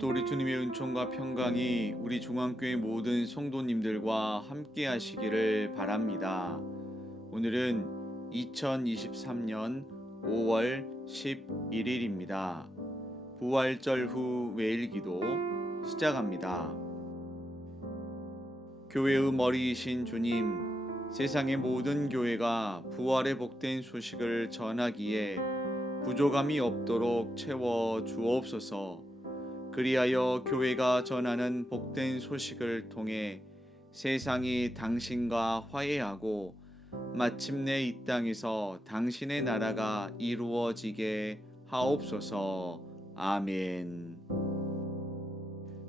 오늘도 우리 주님의 은총과 평강이 우리 중앙교회 모든 성도님들과 함께 하시기를 바랍니다. 오늘은 2023년 5월 11일입니다. 부활절 후 외일기도 시작합니다. 교회의 머리이신 주님, 세상의 모든 교회가 부활의 복된 소식을 전하기에 부족함이 없도록 채워 주옵소서. 그리하여 교회가 전하는 복된 소식을 통해 세상이 당신과 화해하고 마침내 이 땅에서 당신의 나라가 이루어지게 하옵소서. 아멘.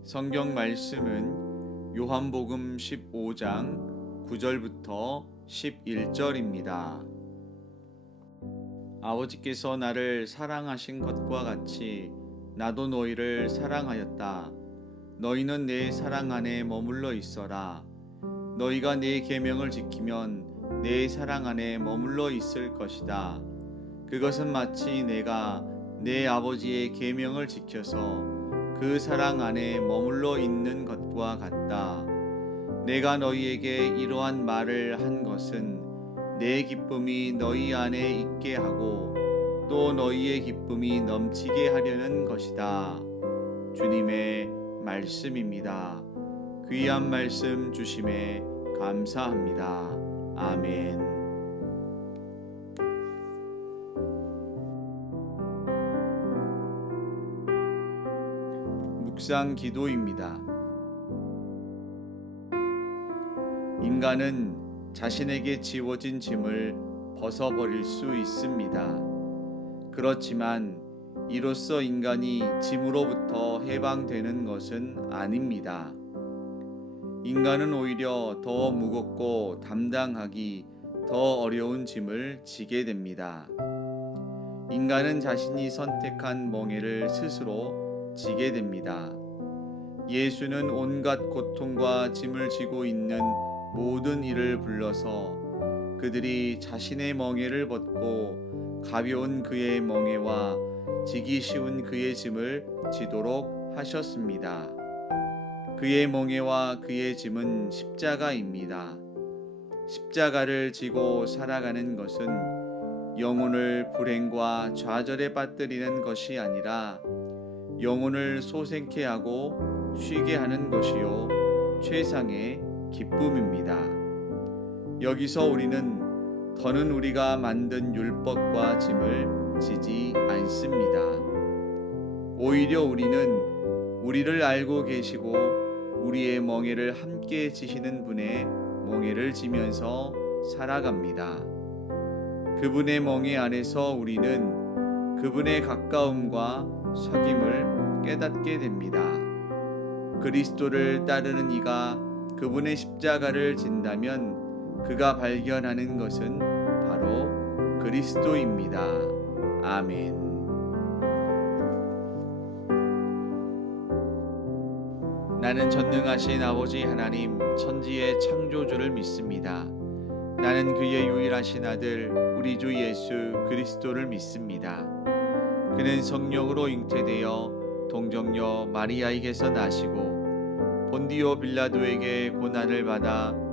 성경 말씀은 요한복음 15장 9절부터 11절입니다. 아버지께서 나를 사랑하신 것과 같이 나도 너희를 사랑하였다. 너희는 내 사랑 안에 머물러 있어라. 너희가 내 계명을 지키면 내 사랑 안에 머물러 있을 것이다. 그것은 마치 내가 내 아버지의 계명을 지켜서 그 사랑 안에 머물러 있는 것과 같다. 내가 너희에게 이러한 말을 한 것은 내 기쁨이 너희 안에 있게 하고 또 너희의 기쁨이 넘치게 하려는 것이다. 주님의 말씀입니다. 귀한 말씀 주심에 감사합니다. 아멘. 묵상 기도입니다. 인간은 자신에게 지워진 짐을 벗어버릴 수 있습니다. 그렇지만 이로써 인간이 짐으로부터 해방되는 것은 아닙니다. 인간은 오히려 더 무겁고 담당하기 더 어려운 짐을 지게 됩니다. 인간은 자신이 선택한 멍에를 스스로 지게 됩니다. 예수는 온갖 고통과 짐을 지고 있는 모든 이를 불러서 그들이 자신의 멍에를 벗고 가벼운 그의 멍에와 지기 쉬운 그의 짐을 지도록 하셨습니다. 그의 멍에와 그의 짐은 십자가입니다. 십자가를 지고 살아가는 것은 영혼을 불행과 좌절에 빠뜨리는 것이 아니라 영혼을 소생케 하고 쉬게 하는 것이요 최상의 기쁨입니다. 여기서 우리는 더는 우리가 만든 율법과 짐을 지지 않습니다. 오히려 우리는 우리를 알고 계시고 우리의 멍에를 함께 지시는 분의 멍에를 지면서 살아갑니다. 그분의 멍에 안에서 우리는 그분의 가까움과 석임을 깨닫게 됩니다. 그리스도를 따르는 이가 그분의 십자가를 진다면 그가 발견하는 것은 바로 그리스도입니다. 아멘. 나는 전능하신 아버지 하나님 천지의 창조주를 믿습니다. 나는 그의 유일하신 아들 우리 주 예수 그리스도를 믿습니다. 그는 성령으로 잉태되어 동정녀 마리아에게서 나시고 본디오 빌라도에게 고난을 받아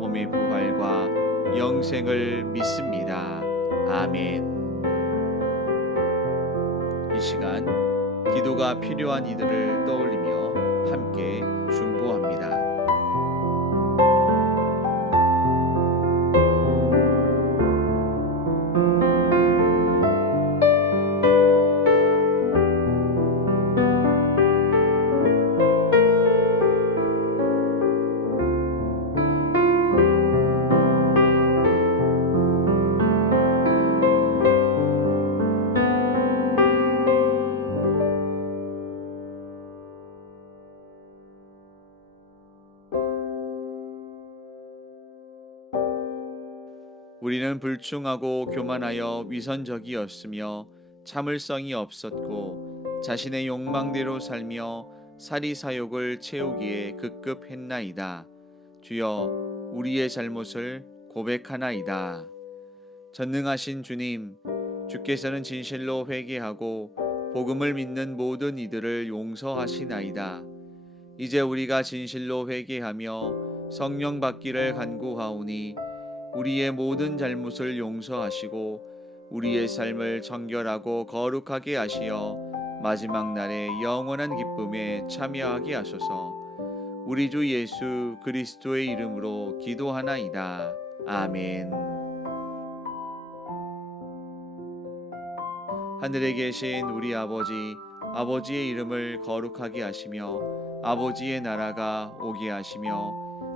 몸의 부활과 영생을 믿습니다. 아멘. 이 시간 기도가 필요한 이들을 떠올리며 함께 중보합니다. 우리는 불충하고 교만하여 위선적이었으며 참을성이 없었고 자신의 욕망대로 살며 사리사욕을 채우기에 급급했나이다. 주여 우리의 잘못을 고백하나이다. 전능하신 주님, 주께서는 진실로 회개하고 복음을 믿는 모든 이들을 용서하시나이다. 이제 우리가 진실로 회개하며 성령 받기를 간구하오니 우리의 모든 잘못을 용서하시고 우리의 삶을 정결하고 거룩하게 하시어 마지막 날에 영원한 기쁨에 참여하게 하소서. 우리 주 예수 그리스도의 이름으로 기도하나이다. 아멘. 하늘에 계신 우리 아버지, 아버지의 이름을 거룩하게 하시며 아버지의 나라가 오게 하시며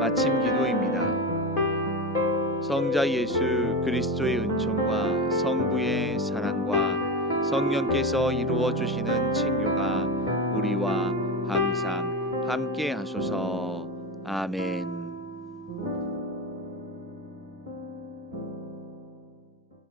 마침 기도입니다. 성자 예수 그리스도의 은총과 성부의 사랑과 성령께서 이루어 주시는 친교가 우리와 항상 함께 하소서. 아멘.